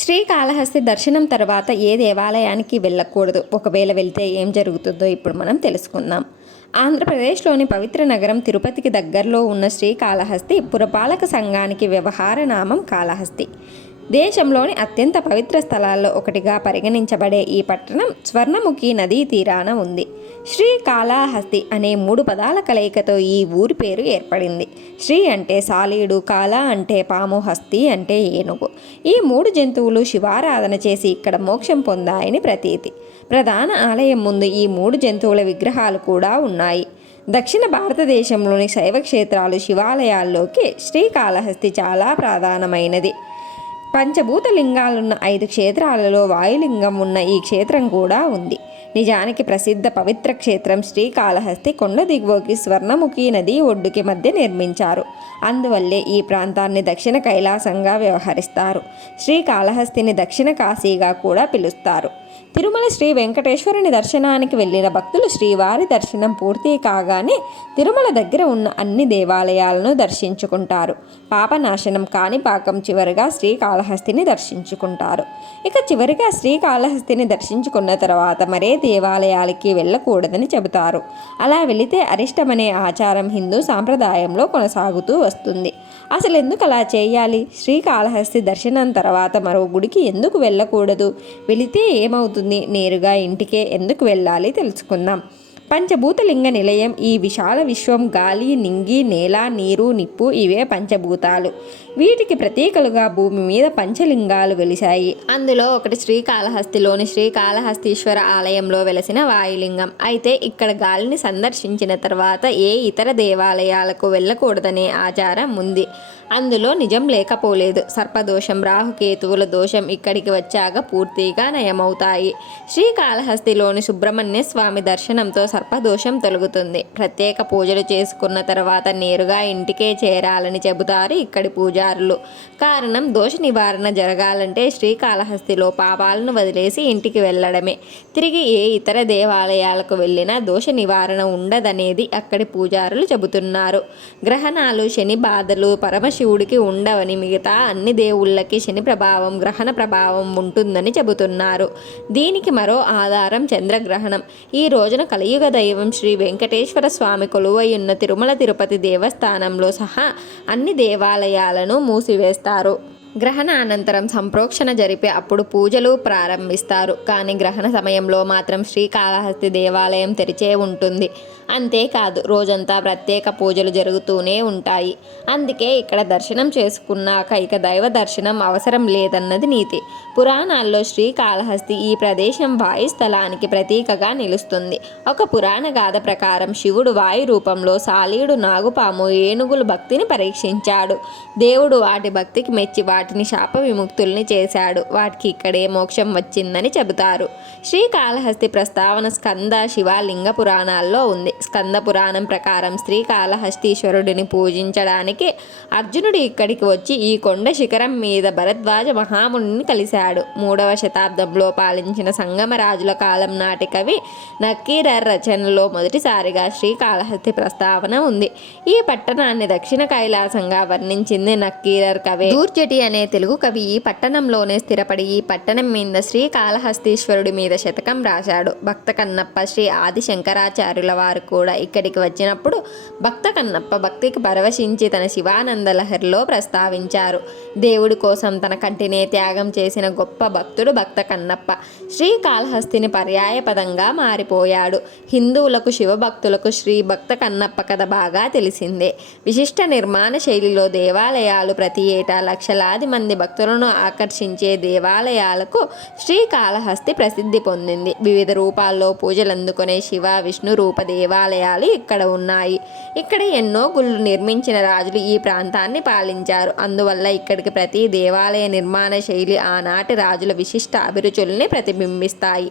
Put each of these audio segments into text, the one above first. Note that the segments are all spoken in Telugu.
శ్రీకాళహస్తి దర్శనం తర్వాత ఏ దేవాలయానికి వెళ్ళకూడదు, ఒకవేళ వెళ్తే ఏం జరుగుతుందో ఇప్పుడు మనం తెలుసుకుందాం. ఆంధ్రప్రదేశ్లోని పవిత్ర నగరం తిరుపతికి దగ్గరలో ఉన్న శ్రీకాళహస్తి పురపాలక సంఘానికి వ్యవహార నామం కాళహస్తి. దేశంలోని అత్యంత పవిత్ర స్థలాల్లో ఒకటిగా పరిగణించబడే ఈ పట్టణం స్వర్ణముఖి నదీ తీరాన ఉంది. శ్రీకాళహస్తి అనే 3 పదాల కలయికతో ఈ ఊరి పేరు ఏర్పడింది. శ్రీ అంటే సాలీడు, కాళ అంటే పాము, హస్తి అంటే ఏనుగు. ఈ 3 జంతువులు శివారాధన చేసి ఇక్కడ మోక్షం పొందాయని ప్రతీతి. ప్రధాన ఆలయం ముందు ఈ 3 జంతువుల విగ్రహాలు కూడా ఉన్నాయి. దక్షిణ భారతదేశంలోని శైవ క్షేత్రాలు, శివాలయాల్లోకి శ్రీకాళహస్తి చాలా ప్రధానమైనది. పంచభూత లింగాలున్న 5 క్షేత్రాలలో వాయులింగం ఉన్న ఈ క్షేత్రం కూడా ఉంది. నిజానికి ప్రసిద్ధ పవిత్ర క్షేత్రం శ్రీకాళహస్తి కొండ దిగువకి స్వర్ణముఖి నది ఒడ్డుకి మధ్య నిర్మించారు. అందువల్లే ఈ ప్రాంతాన్ని దక్షిణ కైలాసంగా వ్యవహరిస్తారు. శ్రీకాళహస్తిని దక్షిణ కాశీగా కూడా పిలుస్తారు. తిరుమల శ్రీ వెంకటేశ్వరుని దర్శనానికి వెళ్ళిన భక్తులు శ్రీవారి దర్శనం పూర్తి కాగానే తిరుమల దగ్గర ఉన్న అన్ని దేవాలయాలను దర్శించుకుంటారు. పాపనాశనం కాణిపాకం చివరిగా శ్రీకాళహస్తిని దర్శించుకుంటారు. ఇక చివరిగా శ్రీకాళహస్తిని దర్శించుకున్న తర్వాత మరే దేవాలయాలకి వెళ్ళకూడదని చెబుతారు. అలా వెళితే అరిష్టమనే ఆచారం హిందూ సాంప్రదాయంలో కొనసాగుతూ వస్తుంది. అసలు ఎందుకు అలా చేయాలి? శ్రీకాళహస్తి దర్శనం తర్వాత మరో గుడికి ఎందుకు వెళ్ళకూడదు? వెళితే ఏమవుతుంది? నేరుగా ఇంటికే ఎందుకు వెళ్ళాలి తెలుసుకుందాం. పంచభూతలింగ నిలయం ఈ విశాల విశ్వం గాలి, నింగి, నేల, నీరు, నిప్పు ఇవే పంచభూతాలు. వీటికి ప్రతీకలుగా భూమి మీద పంచలింగాలు వెలిశాయి. అందులో ఒకటి శ్రీకాళహస్తిలోని శ్రీకాళహస్తీశ్వర ఆలయంలో వెలసిన వాయులింగం. అయితే ఇక్కడ గాలిని సందర్శించిన తర్వాత ఏ ఇతర దేవాలయాలకు వెళ్ళకూడదనే ఆచారం ఉంది. అందులో నిజం లేకపోలేదు. సర్పదోషం, రాహుకేతువుల దోషం ఇక్కడికి వచ్చాక పూర్తిగా నయమవుతాయి. శ్రీకాళహస్తిలోని సుబ్రహ్మణ్య స్వామి దర్శనంతో సర్పదోషం తొలగుతుంది. ప్రత్యేక పూజలు చేసుకున్న తర్వాత నేరుగా ఇంటికే చేరాలని చెబుతారు ఇక్కడి పూజారులు. కారణం, దోష నివారణ జరగాలంటే శ్రీకాళహస్తిలో పాపాలను వదిలేసి ఇంటికి వెళ్ళడమే. తిరిగి ఏ ఇతర దేవాలయాలకు వెళ్ళినా దోష నివారణ ఉండదనేది అక్కడి పూజారులు చెబుతున్నారు. గ్రహణాలు, శని బాధలు పరమశివుడికి ఉండవని, మిగతా అన్ని దేవుళ్ళకి శని ప్రభావం, గ్రహణ ప్రభావం ఉంటుందని చెబుతున్నారు. దీనికి మరో ఆధారం చంద్రగ్రహణం. ఈ రోజున కలియుగ దైవం శ్రీ వెంకటేశ్వర స్వామి కొలువై ఉన్న తిరుమల తిరుపతి దేవస్థానంలో సహా అన్ని దేవాలయాలను మూసివేస్తారు. గ్రహణ అనంతరం సంప్రోక్షణ జరిపి అప్పుడు పూజలు ప్రారంభిస్తారు. కానీ గ్రహణ సమయంలో మాత్రం శ్రీకాళహస్తి దేవాలయం తెరిచే ఉంటుంది. అంతేకాదు, రోజంతా ప్రత్యేక పూజలు జరుగుతూనే ఉంటాయి. అందుకే ఇక్కడ దర్శనం చేసుకున్నాక ఇక దైవ దర్శనం అవసరం లేదన్నది నీతి. పురాణాల్లో శ్రీకాళహస్తి ఈ ప్రదేశం వాయుస్థలానికి ప్రతీకగా నిలుస్తుంది. ఒక పురాణ గాథ ప్రకారం శివుడు వాయు రూపంలో సాలీడు, నాగుపాము, ఏనుగులు భక్తిని పరీక్షించాడు. దేవుడు వాటి భక్తికి మెచ్చి వాటిని శాప విముక్తుల్ని చేశాడు. వాటికి ఇక్కడే మోక్షం వచ్చిందని చెబుతారు. శ్రీకాళహస్తి ప్రస్తావన స్కంద, శివ, లింగ పురాణాల్లో ఉంది. స్కంద పురాణం ప్రకారం శ్రీకాళహస్తీశ్వరుడిని పూజించడానికి అర్జునుడు ఇక్కడికి వచ్చి ఈ కొండ శిఖరం మీద భరద్వాజ మహామునిని కలిశాడు. 3వ శతాబ్దంలో పాలించిన సంగమరాజుల కాలం నాటి కవి నక్కీరర్ రచనలో మొదటిసారిగా శ్రీకాళహస్తి ప్రస్తావన ఉంది. ఈ పట్టణాన్ని దక్షిణ కైలాసంగా వర్ణించింది నక్కీరర్ కవే. దూర్జటి అనే తెలుగు కవి ఈ పట్టణంలోనే స్థిరపడి ఈ పట్టణం మీద శ్రీకాళహస్తీశ్వరుడి మీద శతకం రాశాడు. భక్త కన్నప్ప, శ్రీ ఆది శంకరాచార్యుల వారు కూడా ఇక్కడికి వచ్చినప్పుడు భక్త కన్నప్ప భక్తికి పరవశించి తన శివానంద లహరిలో ప్రస్తావించారు. దేవుడి కోసం తన కంటినే త్యాగం చేసిన గొప్ప భక్తుడు భక్త కన్నప్ప. శ్రీకాళహస్తిని పర్యాయ పదంగా మారిపోయాడు. హిందువులకు, శివభక్తులకు శ్రీ భక్త కన్నప్ప కథ బాగా తెలిసిందే. విశిష్ట నిర్మాణ శైలిలో దేవాలయాలు, ప్రతి ఏటా లక్షలాది మంది భక్తులను ఆకర్షించే దేవాలయాలకు శ్రీకాళహస్తి ప్రసిద్ధి పొందింది. వివిధ రూపాల్లో పూజలు అందుకునే శివ, విష్ణు రూప దేవాలయాలు ఇక్కడ ఉన్నాయి. ఇక్కడ ఎన్నో గుళ్ళు నిర్మించిన రాజులు ఈ ప్రాంతాన్ని పాలించారు. అందువల్ల ఇక్కడికి ప్రతి దేవాలయ నిర్మాణ శైలి ఆనాటి రాజుల విశిష్ట అభిరుచుల్ని ప్రతిబింబిస్తాయి.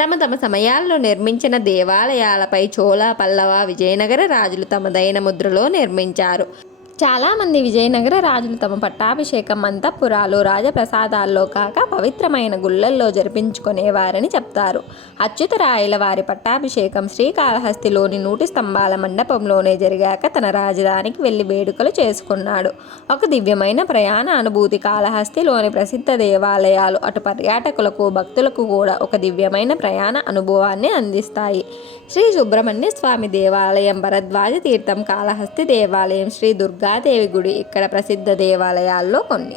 తమ తమ సమయాల్లో నిర్మించిన దేవాలయాలపై చోళ, పల్లవ, విజయనగర రాజులు తమదైన ముద్రలో నిర్మించారు. చాలామంది విజయనగర రాజులు తమ పట్టాభిషేకం అంతఃపురాలు రాజప్రసాదాల్లో కాక పవిత్రమైన గుళ్ళల్లో జరిపించుకునేవారని చెప్తారు. అచ్యుతరాయల వారి పట్టాభిషేకం శ్రీకాళహస్తిలోని 100 స్తంభాల మండపంలోనే జరిగాక తన రాజధానికి వెళ్లి వేడుకలు చేసుకున్నాడు. ఒక దివ్యమైన ప్రయాణ అనుభూతి. కాళహస్తిలోని ప్రసిద్ధ దేవాలయాలు అటు పర్యాటకులకు భక్తులకు కూడా ఒక దివ్యమైన ప్రయాణ అనుభవాన్ని అందిస్తాయి. శ్రీ సుబ్రహ్మణ్య స్వామి దేవాలయం, భరద్వాజ తీర్థం, కాళహస్తి దేవాలయం, శ్రీ దుర్గాదేవి గుడి ఇక్కడ ప్రసిద్ధ దేవాలయాల్లో కొన్ని.